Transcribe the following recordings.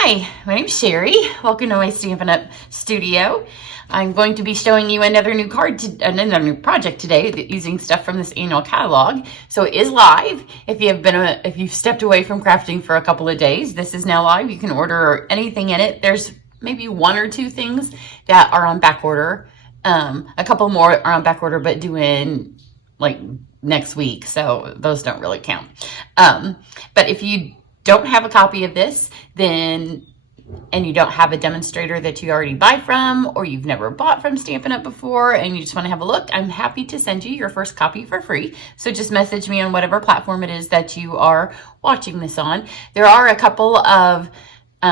Hi, my name's Cheri. Welcome to my Stampin' Up studio. I'm going to be showing you another new project today using stuff from this annual catalog. So it is live. If you've stepped away from crafting for a couple of days, this is now live. You can order anything in it. There's maybe one or two things that are on back order. A couple more are on back order, but due in like next week, so those don't really count. But if you don't have a copy of this, and you don't have a demonstrator that you already buy from, or you've never bought from Stampin' Up before and you just want to have a look, I'm happy to send you your first copy for free. So just message me on whatever platform it is that you are watching this on. There are a couple of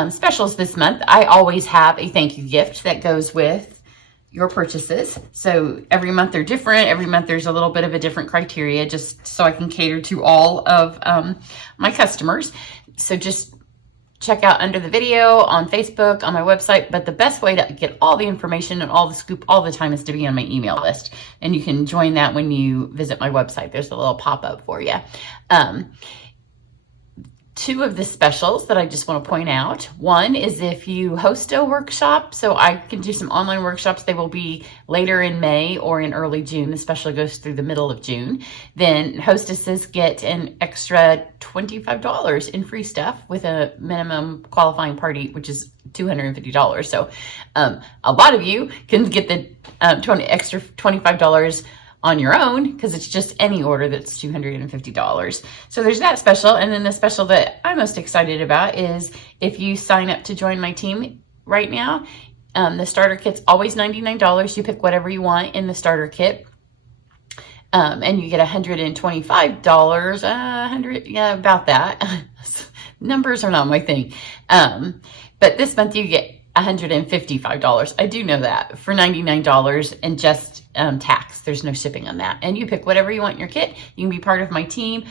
specials this month. I always have a thank you gift that goes with your purchases. So every month they're different. Every month there's a little bit of a different criteria, just so I can cater to all of my customers. So just check out under the video on Facebook, on my website. But the best way to get all the information and all the scoop all the time is to be on my email list. And you can join that when you visit my website. There's a little pop-up for you. Two of the specials that I just want to point out. One is if you host a workshop, so I can do some online workshops. They will be later in May or in early June. The special goes through the middle of June. Then hostesses get an extra $25 in free stuff with a minimum qualifying party, which is $250. So a lot of you can get the extra $25 on your own, because it's just any order that's $250. So there's that special. And then the special that I'm most excited about is if you sign up to join my team right now, the starter kit's always $99. You pick whatever you want in the starter kit. And you get $125, yeah, about that. Numbers are not my thing. But this month you get $155. I do know that, for $99 and just tax. There's no shipping on that. And you pick whatever you want in your kit. You can be part of my team.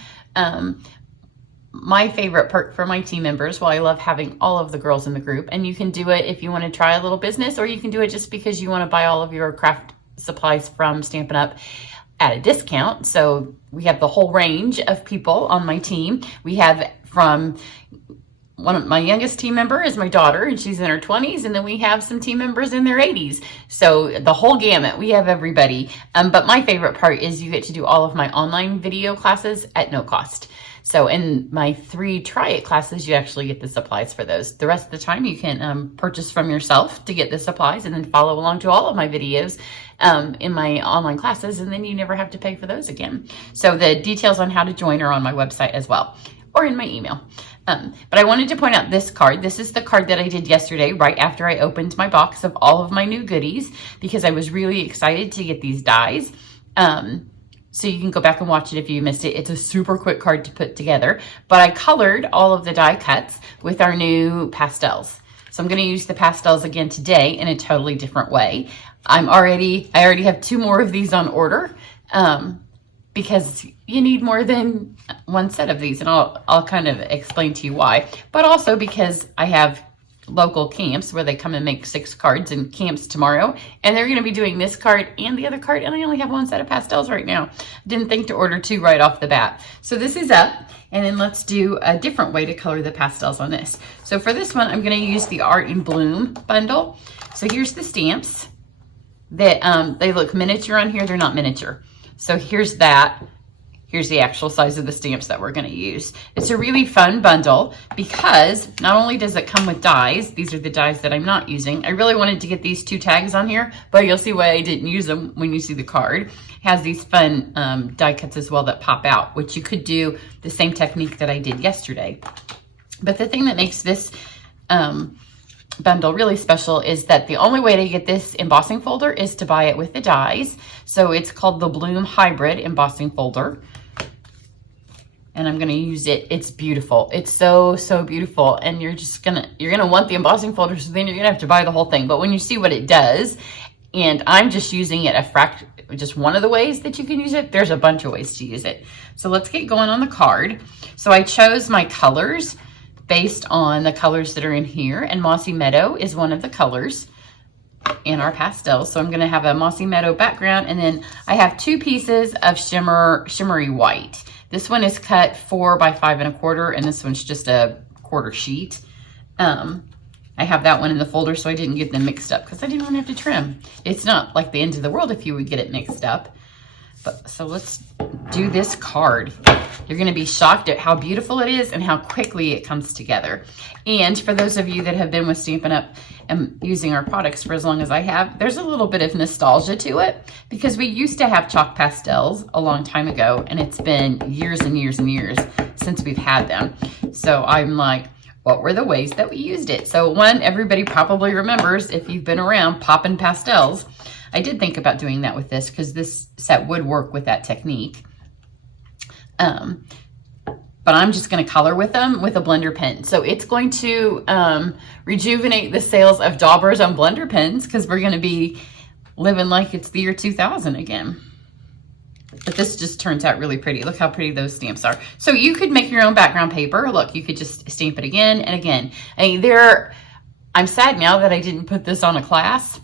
My favorite perk for my team members, well, I love having all of the girls in the group, and you can do it if you want to try a little business, or you can do it just because you want to buy all of your craft supplies from Stampin' Up! At a discount. So we have the whole range of people on my team. We have from one of my youngest team member is my daughter, and she's in her 20s. And then we have some team members in their 80s. So the whole gamut, we have everybody. But my favorite part is you get to do all of my online video classes at no cost. So in my 3 Try It classes, you actually get the supplies for those. The rest of the time you can purchase from yourself to get the supplies, and then follow along to all of my videos in my online classes. And then you never have to pay for those again. So the details on how to join are on my website as well, or in my email. But I wanted to point out this card. This is the card that I did yesterday, right after I opened my box of all of my new goodies, because I was really excited to get these dies. So you can go back and watch it if you missed it. It's a super quick card to put together, but I colored all of the die cuts with our new pastels. So I'm going to use the pastels again today in a totally different way. I already have 2 more of these on order, because you need more than one set of these, and I'll kind of explain to you why. But also because I have local camps where they come and make 6 cards in camps tomorrow, and they're going to be doing this card and the other card, and I only have 1 set of pastels right now. Didn't think to order 2 right off the bat. So this is up, and then let's do a different way to color the pastels on this. So for this one, I'm going to use the Art in Bloom bundle. So here's the stamps that they look miniature on here. They're not miniature. So here's that. Here's the actual size of the stamps that we're going to use. It's a really fun bundle because not only does it come with dies, these are the dies that I'm not using. I really wanted to get these 2 tags on here, but you'll see why I didn't use them when you see the card. It has these fun die cuts as well that pop out, which you could do the same technique that I did yesterday. But the thing that makes this bundle really special is that the only way to get this embossing folder is to buy it with the dies. So it's called the Bloom Hybrid embossing folder, and I'm going to use it. It's beautiful. It's so beautiful, and you're gonna want the embossing folder, so then you're gonna have to buy the whole thing. But when you see what it does, and I'm just using it just one of the ways that you can use it. There's a bunch of ways to use it. So let's get going on the card. So I chose my colors based on the colors that are in here, and Mossy Meadow is one of the colors in our pastels. So I'm going to have a Mossy Meadow background, and then I have 2 pieces of shimmery white. This one is cut 4 by 5 1/4, and this one's just a quarter sheet. I have that one in the folder, so I didn't get them mixed up because I didn't want to have to trim. It's not like the end of the world if you would get it mixed up. But so let's do this card. You're going to be shocked at how beautiful it is and how quickly it comes together. And for those of you that have been with Stampin' Up! And using our products for as long as I have, there's a little bit of nostalgia to it because we used to have chalk pastels a long time ago, and it's been years and years and years since we've had them. So I'm like, what were the ways that we used it? So one, everybody probably remembers, if you've been around, poppin' pastels. I did think about doing that with this because this set would work with that technique. But I'm just going to color with them with a blender pen. So it's going to rejuvenate the sales of daubers on blender pens because we're going to be living like it's the year 2000 again. But this just turns out really pretty. Look how pretty those stamps are. So you could make your own background paper. Look, you could just stamp it again and again. I mean, I'm sad now that I didn't put this on a class.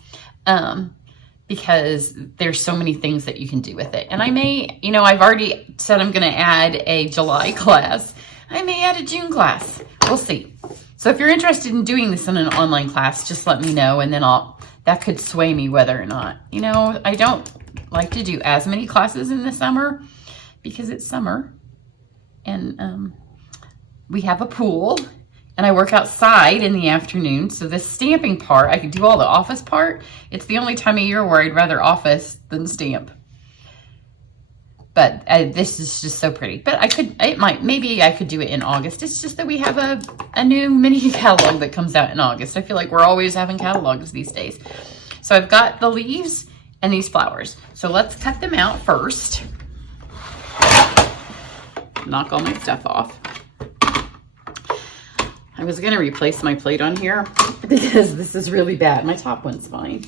Because there's so many things that you can do with it. And I may, you know, I've already said I'm going to add a July class. I may add a June class. We'll see. So if you're interested in doing this in an online class, just let me know, and then that could sway me whether or not. You know, I don't like to do as many classes in the summer because it's summer and we have a pool. And I work outside in the afternoon. So this stamping part, I could do all the office part. It's the only time of year where I'd rather office than stamp. But this is just so pretty. But maybe I could do it in August. It's just that we have a new mini catalog that comes out in August. I feel like we're always having catalogs these days. So I've got the leaves and these flowers. So let's cut them out first. Knock all my stuff off. I was going to replace my plate on here because this is really bad. My top one's fine.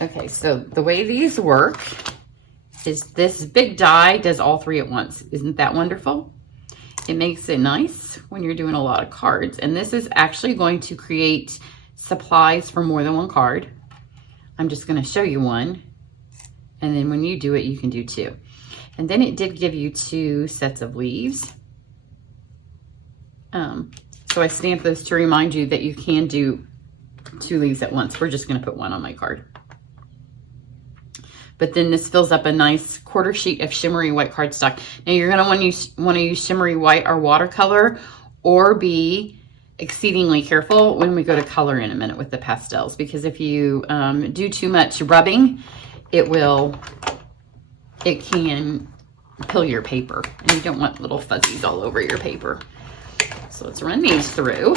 Okay, so the way these work is this big die does all three at once. Isn't that wonderful? It makes it nice when you're doing a lot of cards. And this is actually going to create supplies for more than one card. I'm just going to show you one. And then when you do it, you can do two. And then it did give you 2 sets of leaves. So I stamped those to remind you that you can do 2 leaves at once. We're just going to put 1 on my card. But then this fills up a nice 1/4 sheet of shimmery white cardstock. Now you're going to want to use shimmery white or watercolor, or be exceedingly careful when we go to color in a minute with the pastels, because if you do too much rubbing, it can pill your paper, and you don't want little fuzzies all over your paper. So let's run these through.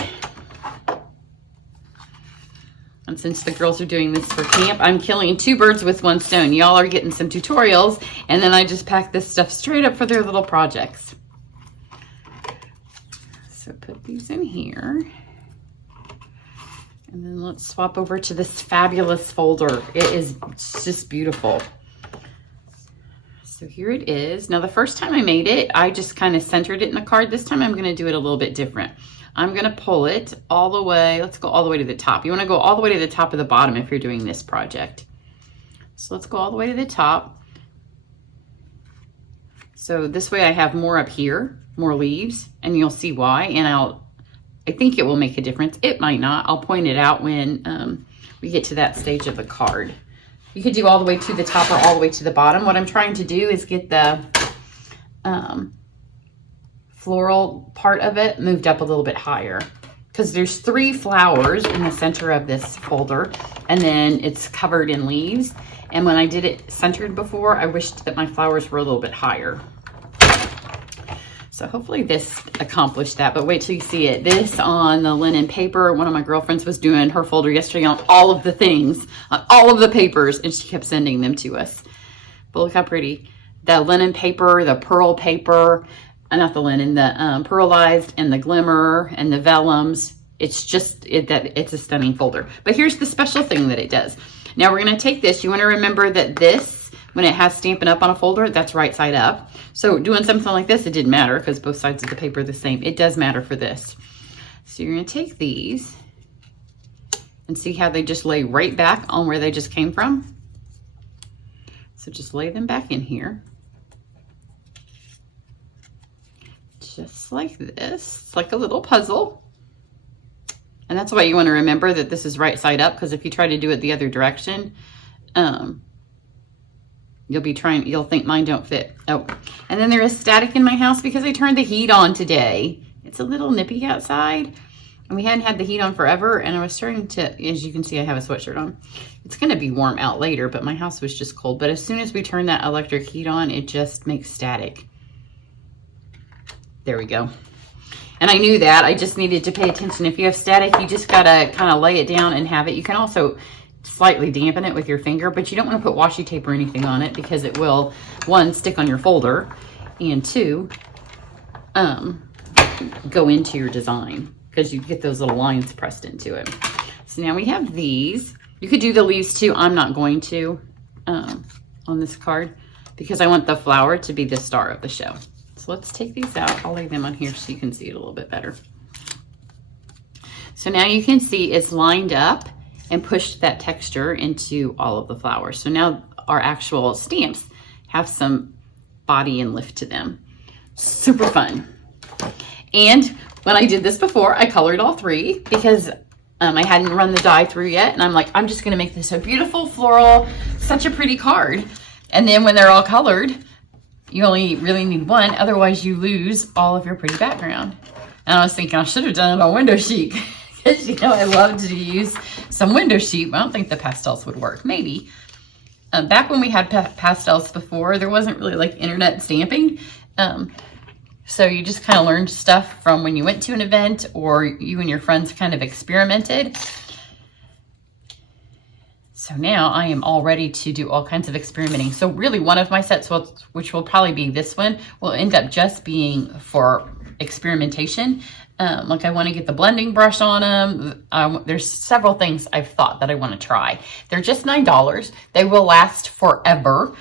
And since the girls are doing this for camp, I'm killing 2 birds with 1 stone. Y'all are getting some tutorials, and then I just pack this stuff straight up for their little projects. So put these in here. And then let's swap over to this fabulous folder. It's just beautiful. So here it is. Now the first time I made it, I just kind of centered it in the card. This time I'm going to do it a little bit different. I'm going to pull it all the way. Let's go all the way to the top. You want to go all the way to the top of the bottom if you're doing this project. So let's go all the way to the top. So this way I have more up here, more leaves, and you'll see why. And I think it will make a difference. It might not. I'll point it out when we get to that stage of the card. You could do all the way to the top or all the way to the bottom. What I'm trying to do is get the floral part of it moved up a little bit higher, because there's 3 flowers in the center of this folder, and then it's covered in leaves. And when I did it centered before, I wished that my flowers were a little bit higher. So hopefully this accomplished that, but wait till you see it. This on the linen paper, one of my girlfriends was doing her folder yesterday on all of the things, on all of the papers, and she kept sending them to us. But look how pretty. The linen paper, the pearl paper, not the linen, the pearlized and the glimmer and the vellums. It's just, it's a stunning folder. But here's the special thing that it does. Now we're gonna take this, you wanna remember that this, when it has Stampin' Up on a folder, that's right side up. So doing something like this, it didn't matter because both sides of the paper are the same. It does matter for this. So you're going to take these and see how they just lay right back on where they just came from. So just lay them back in here. Just like this. It's like a little puzzle. And that's why you want to remember that this is right side up, because if you try to do it the other direction, you'll think mine don't fit. Oh, and then there is static in my house because I turned the heat on today. It's a little nippy outside, and we hadn't had the heat on forever, and I was starting to, as you can see, I have a sweatshirt on. It's going to be warm out later, but my house was just cold. But as soon as we turn that electric heat on, it just makes static. There we go. And I knew that. I just needed to pay attention. If you have static, you just got to kind of lay it down and have it. You can also slightly dampen it with your finger, but you don't want to put washi tape or anything on it because it will, one, stick on your folder, and two, go into your design because you get those little lines pressed into it. So now we have these. You could do the leaves too. I'm not going to on this card because I want the flower to be the star of the show. So let's take these out. I'll lay them on here so you can see it a little bit better. So now you can see it's lined up and pushed that texture into all of the flowers. So now our actual stamps have some body and lift to them. Super fun. And when I did this before, I colored all three because I hadn't run the die through yet. And I'm like, I'm just gonna make this a beautiful floral, such a pretty card. And then when they're all colored, you only really need one, otherwise you lose all of your pretty background. And I was thinking I should have done it on window sheet because, you know, I love to use some window sheet. I don't think the pastels would work, maybe. Back when we had pastels before, there wasn't really like internet stamping. So you just kind of learned stuff from when you went to an event or you and your friends kind of experimented. So now I am all ready to do all kinds of experimenting. So really one of my sets, which will probably be this one, will end up just being for experimentation. Like I want to get the blending brush on them. There's several things I've thought that I want to try. They're just $9. They will last forever.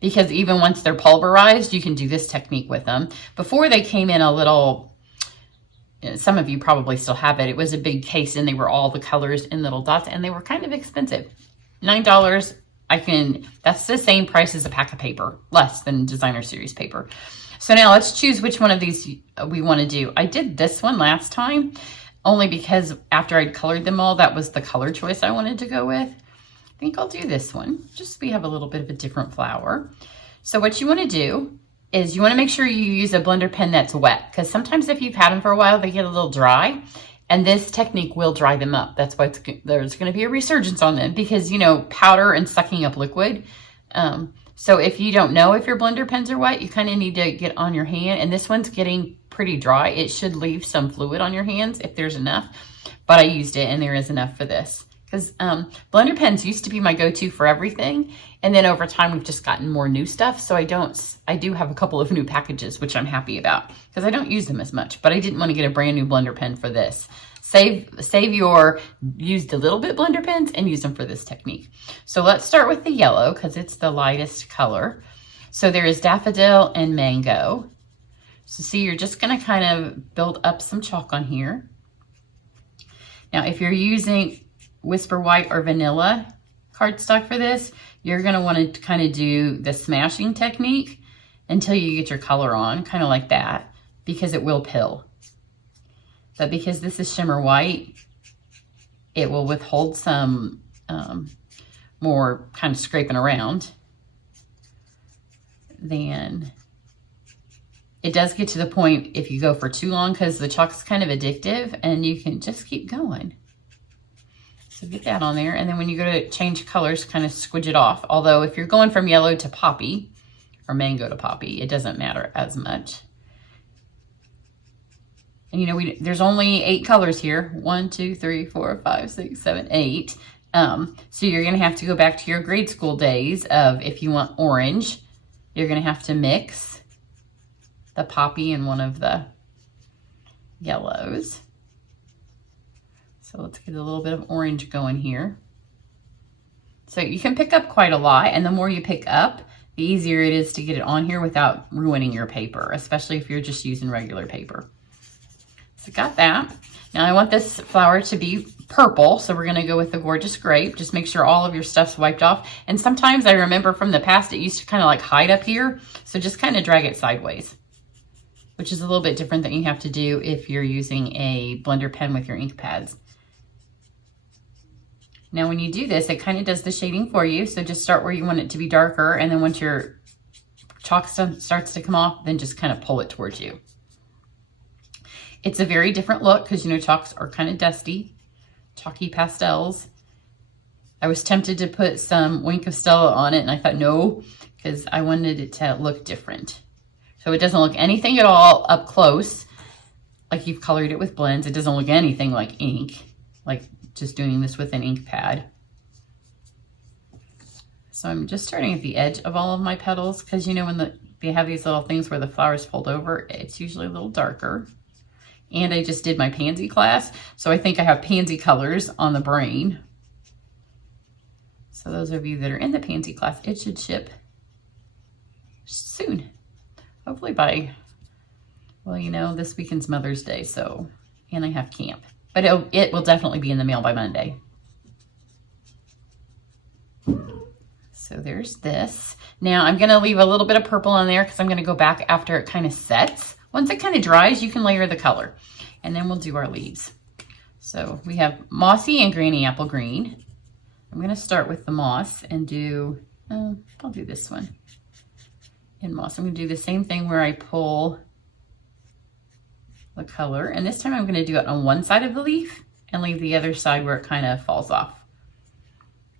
Because even once they're pulverized, you can do this technique with them. Before they came in a little, some of you probably still have it. It was a big case and they were all the colors in little dots and they were kind of expensive. $9, that's the same price as a pack of paper, less than designer series paper. So now let's choose which one of these we want to do. I did this one last time only because after I'd colored them all, that was the color choice I wanted to go with. I think I'll do this one, just so we have a little bit of a different flower. So what you want to do is you want to make sure you use a blender pen that's wet, because sometimes if you've had them for a while, they get a little dry, and this technique will dry them up. That's why there's going to be a resurgence on them, because, you know, powder and sucking up liquid. So if you don't know if your blender pens are wet, you kind of need to get on your hand, and this one's getting pretty dry. It should leave some fluid on your hands if there's enough, but I used it and there is enough for this. Because blender pens used to be my go-to for everything. And then over time, we've just gotten more new stuff. So I do have a couple of new packages, which I'm happy about because I don't use them as much, but I didn't want to get a brand new blender pen for this. Save your used a little bit blender pens and use them for this technique. So let's start with the yellow because it's the lightest color. So there is daffodil and mango. So see, you're just going to kind of build up some chalk on here. Now, if you're using Whisper White or Vanilla cardstock for this, you're going to want to kind of do the smashing technique until you get your color on, kind of like that, because it will pill. But because this is shimmer white, it will withhold some more kind of scraping around. Then it does get to the point if you go for too long, because the chalk's kind of addictive and you can just keep going. So get that on there, and then when you go to change colors, kind of squidge it off. Although if you're going from yellow to poppy, or mango to poppy, it doesn't matter as much. And you know, there's only 8 colors here. 1, 2, 3, 4, 5, 6, 7, 8. So you're gonna have to go back to your grade school days of, if you want orange, you're gonna have to mix the poppy and one of the yellows. So let's get a little bit of orange going here. So you can pick up quite a lot, and the more you pick up, the easier it is to get it on here without ruining your paper, especially if you're just using regular paper. So got that. Now I want this flower to be purple, so we're gonna go with the Gorgeous Grape. Just make sure all of your stuff's wiped off. And sometimes I remember from the past, it used to kind of like hide up here. So just kind of drag it sideways. which is a little bit different than you have to do if you're using a blender pen with your ink pads. Now when you do this, it kind of does the shading for you. So just start where you want it to be darker, and then once your chalk starts to come off, then just kind of pull it towards you. It's a very different look because, you know, chalks are kind of dusty, chalky pastels. I was tempted to put some Wink of Stella on it, and I thought no, because I wanted it to look different. So it doesn't look anything at all up close, like you've colored it with blends. It doesn't look anything like ink, like just doing this with an ink pad. So I'm just starting at the edge of all of my petals, because you know when they have these little things where the flowers fold over, it's usually a little darker. And I just did my pansy class, so I think I have pansy colors on the brain. So those of you that are in the pansy class, it should ship soon. Hopefully by, well, you know, this weekend's Mother's Day, so, and I have camp. But it will definitely be in the mail by Monday. So there's this. Now I'm gonna leave a little bit of purple on there because I'm gonna go back after it kind of sets. Once it kind of dries, you can layer the color. And then we'll do our leaves. So we have mossy and granny apple green. I'm going to start with the moss and do, I'll do this one in moss. I'm going to do the same thing where I pull the color. And this time I'm going to do it on one side of the leaf and leave the other side where it kind of falls off.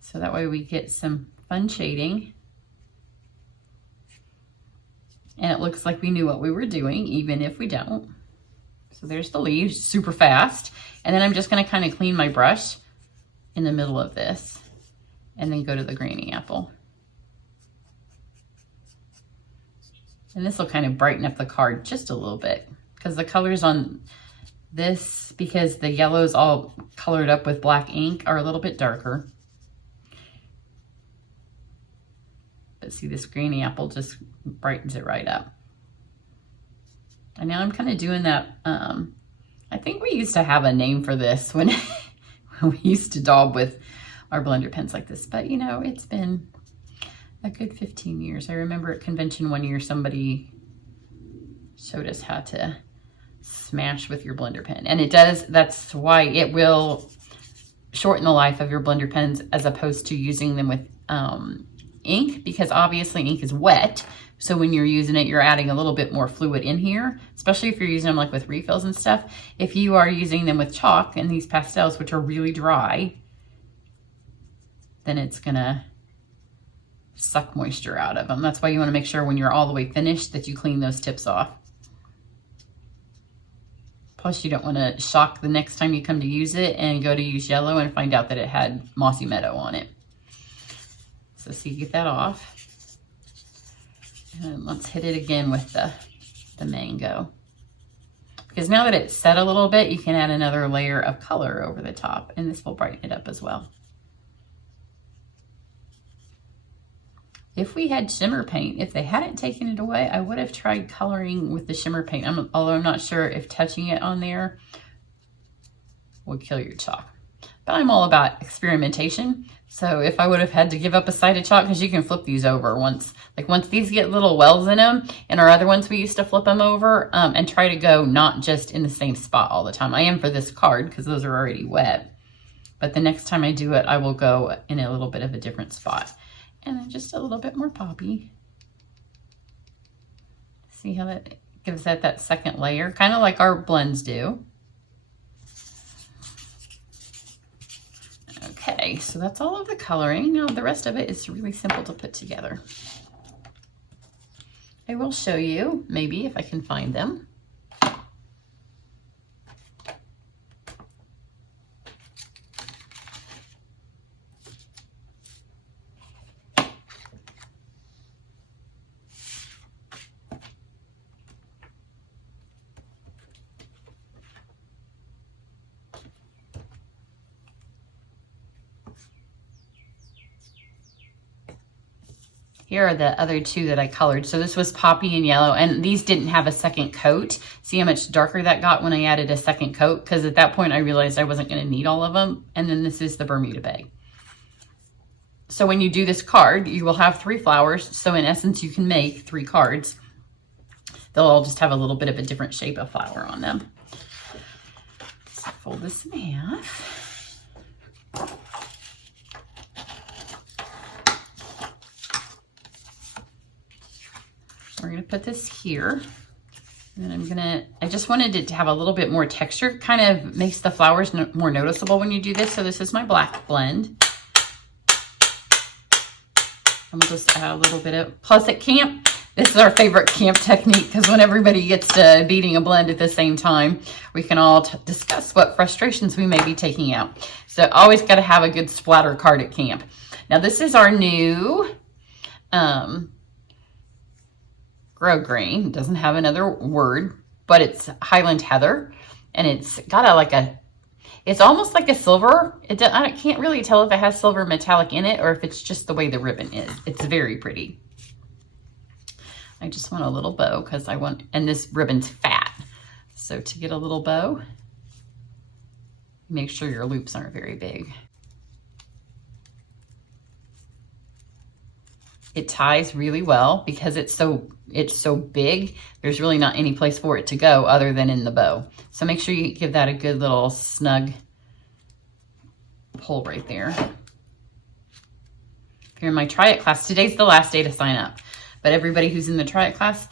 So that way we get some fun shading. And it looks like we knew what we were doing, even if we don't. So there's the leaves, super fast. And then I'm just going to kind of clean my brush in the middle of this and then go to the granny apple. And this will kind of brighten up the card just a little bit because the colors on this, because the yellow's all colored up with black ink, are a little bit darker. But see, this granny apple just brightens it right up. And now I'm kind of doing that. I think we used to have a name for this when we used to daub with our blender pens like this. But, you know, it's been a good 15 years. I remember at convention one year, somebody showed us how to smash with your blender pen. And it does, that's why it will shorten the life of your blender pens as opposed to using them with ink, because obviously ink is wet. So when you're using it, you're adding a little bit more fluid in here, especially if you're using them like with refills and stuff. If you are using them with chalk and these pastels, which are really dry, then it's gonna suck moisture out of them. That's why you wanna make sure when you're all the way finished that you clean those tips off. Plus you don't wanna shock the next time you come to use it and go to use yellow and find out that it had mossy meadow on it. So see, get that off. And let's hit it again with the mango. Because now that it's set a little bit, you can add another layer of color over the top, and this will brighten it up as well. If we had shimmer paint, if they hadn't taken it away, I would have tried coloring with the shimmer paint. Although I'm not sure if touching it on there would kill your chalk. But I'm all about experimentation. So if I would have had to give up a side of chalk, because you can flip these over once these get little wells in them, and our other ones we used to flip them over and try to go not just in the same spot all the time. I am for this card because those are already wet. But the next time I do it, I will go in a little bit of a different spot. And then just a little bit more poppy. See how that gives that second layer, kind of like our blends do. Okay, so that's all of the coloring. Now the rest of it is really simple to put together. I will show you, maybe if I can find them. Here are the other two that I colored. So this was poppy and yellow, and these didn't have a second coat. See how much darker that got when I added a second coat? Because at that point I realized I wasn't going to need all of them. And then this is the Bermuda Bay. So when you do this card, you will have 3 flowers. So in essence, you can make 3 cards. They'll all just have a little bit of a different shape of flower on them. So fold this in half. We're going to put this here. And then I just wanted it to have a little bit more texture. Kind of makes the flowers more noticeable when you do this. So this is my black blend. I'm gonna just add a little bit of, plus at camp, this is our favorite camp technique because when everybody gets to beating a blend at the same time, we can all discuss what frustrations we may be taking out. So always got to have a good splatter card at camp. Now this is our new Grow Green. It doesn't have another word, but it's Highland Heather, and it's got it's almost like a silver. I can't really tell if it has silver metallic in it or if it's just the way the ribbon is. It's very pretty. I just want a little bow because and this ribbon's fat. So to get a little bow, make sure your loops aren't very big. It ties really well because it's so big. There's really not any place for it to go other than in the bow. So make sure you give that a good little snug pull right there. If you're in my Try It class, today's the last day to sign up. But everybody who's in the Try It class,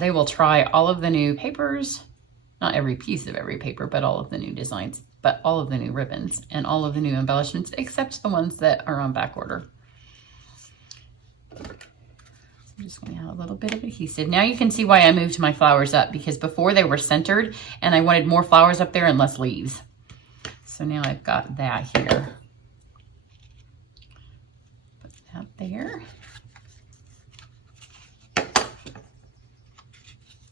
they will try all of the new papers, not every piece of every paper, but all of the new designs, but all of the new ribbons and all of the new embellishments, except the ones that are on back order. I'm just going to add a little bit of adhesive. Now you can see why I moved my flowers up, because before they were centered and I wanted more flowers up there and less leaves. So now I've got that here. Put that there.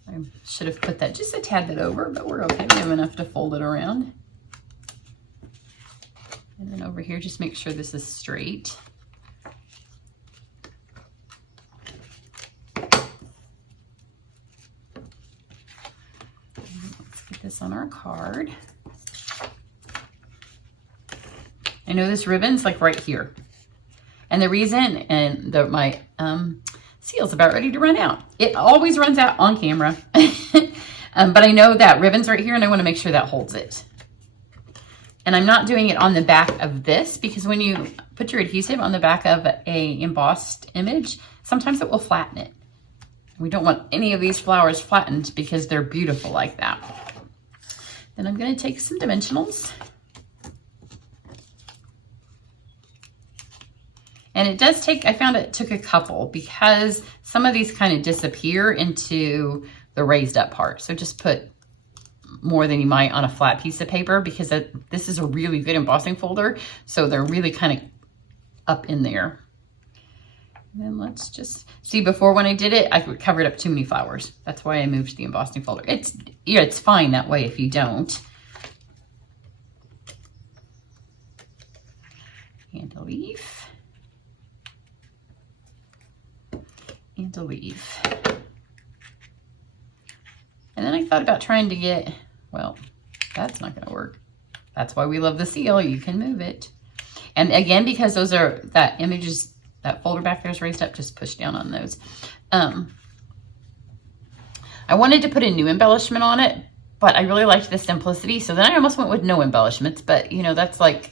I should have put that just a tad bit over, but we're okay. We have enough to fold it around. And then over here, just make sure this is straight. This on our card. I know this ribbon's like right here. And the reason, and my seal's about ready to run out. It always runs out on camera. But I know that ribbon's right here and I want to make sure that holds it. And I'm not doing it on the back of this because when you put your adhesive on the back of a embossed image, sometimes it will flatten it. We don't want any of these flowers flattened because they're beautiful like that. Then I'm going to take some dimensionals. And it does take, I found it took a couple because some of these kind of disappear into the raised up part. So just put more than you might on a flat piece of paper because this is a really good embossing folder. So they're really kind of up in there. And then let's just see, before when I did it, I covered up too many flowers. That's why I moved the embossing folder. It's fine that way if you don't. And a leaf. And a leaf. And then I thought about trying to get, well, that's not going to work. That's why we love the seal. You can move it. And again, because that image is, that folder back there is raised up, just push down on those. I wanted to put a new embellishment on it, but I really liked the simplicity. So then I almost went with no embellishments, but you know, that's like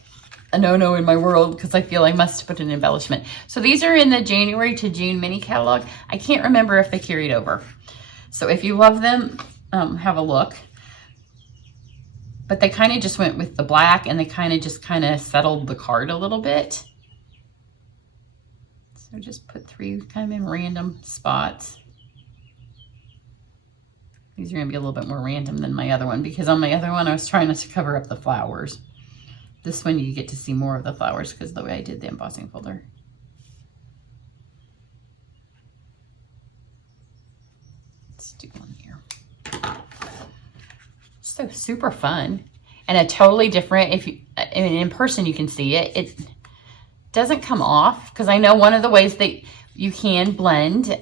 a no-no in my world because I feel I must put an embellishment. So these are in the January to June mini catalog. I can't remember if they carried over. So if you love them, have a look. But they kind of just went with the black and they kind of settled the card a little bit. So just put 3 kind of in random spots. These are going to be a little bit more random than my other one because on my other one I was trying not to cover up the flowers. This one you get to see more of the flowers because of the way I did the embossing folder. Let's do one here. So super fun and a totally different, in person you can see it. It doesn't come off because I know one of the ways that you can blend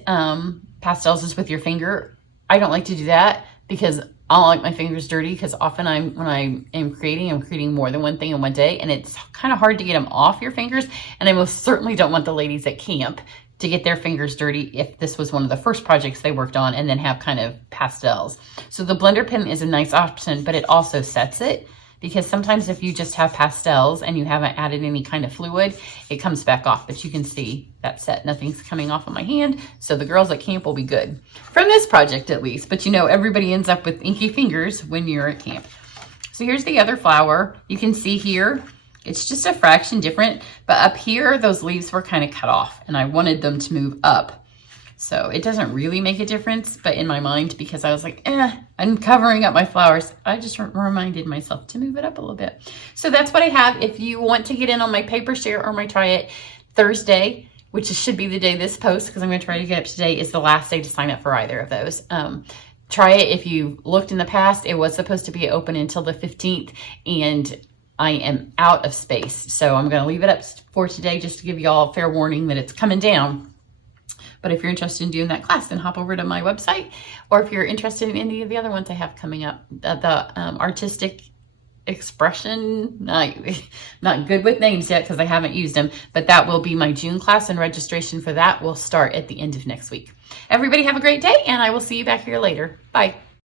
pastels is with your finger. I don't like to do that because I don't like my fingers dirty because often when I am creating, I'm creating more than one thing in one day and it's kind of hard to get them off your fingers. And I most certainly don't want the ladies at camp to get their fingers dirty if this was one of the first projects they worked on, and then have kind of pastels. So the blender pen is a nice option, but it also sets it, because sometimes if you just have pastels and you haven't added any kind of fluid, it comes back off. But you can see that set, nothing's coming off of my hand. So the girls at camp will be good from this project at least. But you know, everybody ends up with inky fingers when you're at camp. So here's the other flower. You can see here, it's just a fraction different, but up here, those leaves were kind of cut off and I wanted them to move up. So it doesn't really make a difference, but in my mind, because I was like, I'm covering up my flowers, I just reminded myself to move it up a little bit. So that's what I have. If you want to get in on my paper share or my Try It, Thursday, which should be the day this posts, because I'm going to try to get up today, is the last day to sign up for either of those. Try It, if you looked in the past, it was supposed to be open until the 15th, and I am out of space. So I'm going to leave it up for today just to give you all a fair warning that it's coming down. But if you're interested in doing that class, then hop over to my website. Or if you're interested in any of the other ones I have coming up, the artistic expression, not good with names yet because I haven't used them, but that will be my June class, and registration for that will start at the end of next week. Everybody have a great day, and I will see you back here later. Bye.